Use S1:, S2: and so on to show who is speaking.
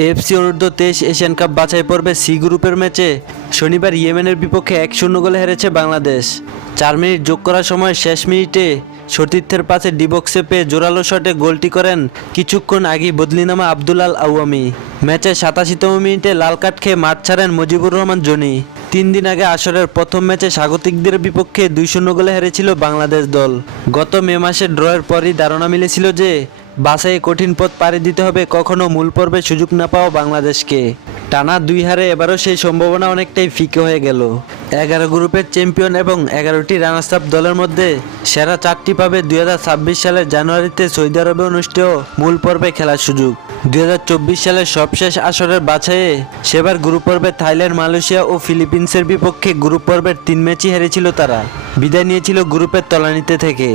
S1: AFC অনূর্ধ্ব তেইশ Asian cup বাছাই পর্বে সি গ্রুপের ম্যাচে শনিবার ইয়েমেনের বিপক্ষে এক শূন্য গোলে হেরেছে বাংলাদেশ। চার মিনিট যোগ করার সময় শেষ মিনিটে সতীর্থের পাশে ডিবক্সে পেয়ে জোরালো শটে গোলটি করেন কিছুক্ষণ আগেই বদলিনামা আব্দুল আল আওয়ামি ম্যাচের সাতাশিতম মিনিটে লাল কার্ড খেয়ে মাঠ ছাড়েন মুজিবুর রহমান জনি। তিন দিন আগে আসরের প্রথম ম্যাচে স্বাগতিকদের বিপক্ষে দুই শূন্য গোলে হেরেছিল বাংলাদেশ দল। গত মে মাসে ড্রয়ের পরই ধারণা মিলেছিল যে বাসায় কঠিন পথ পাড়ি দিতে হবে, কখনো মূল পর্বে সুযোগ না পাওয়া বাংলাদেশকে। টানা দুই হারে এবারও সেই সম্ভাবনা অনেকটাই ফিকে হয়ে গেল। এগারো গ্রুপের চ্যাম্পিয়ন এবং এগারোটি রানার্স আপ দলের মধ্যে সেরা চারটি পাবে দুই হাজার ছাব্বিশ সালের জানুয়ারিতে সৌদি আরবে অনুষ্ঠেয় মূল পর্বে খেলার সুযোগ। দুই হাজার চব্বিশ সালের সবশেষ আসরের বাছাইয়ে সেবার গ্রুপ পর্বে থাইল্যান্ড, মালয়েশিয়া ও ফিলিপিন্সের বিপক্ষে গ্রুপ পর্বের তিন ম্যাচই হেরেছিল তারা। বিদায় নিয়েছিল গ্রুপের তলানিতে থেকে।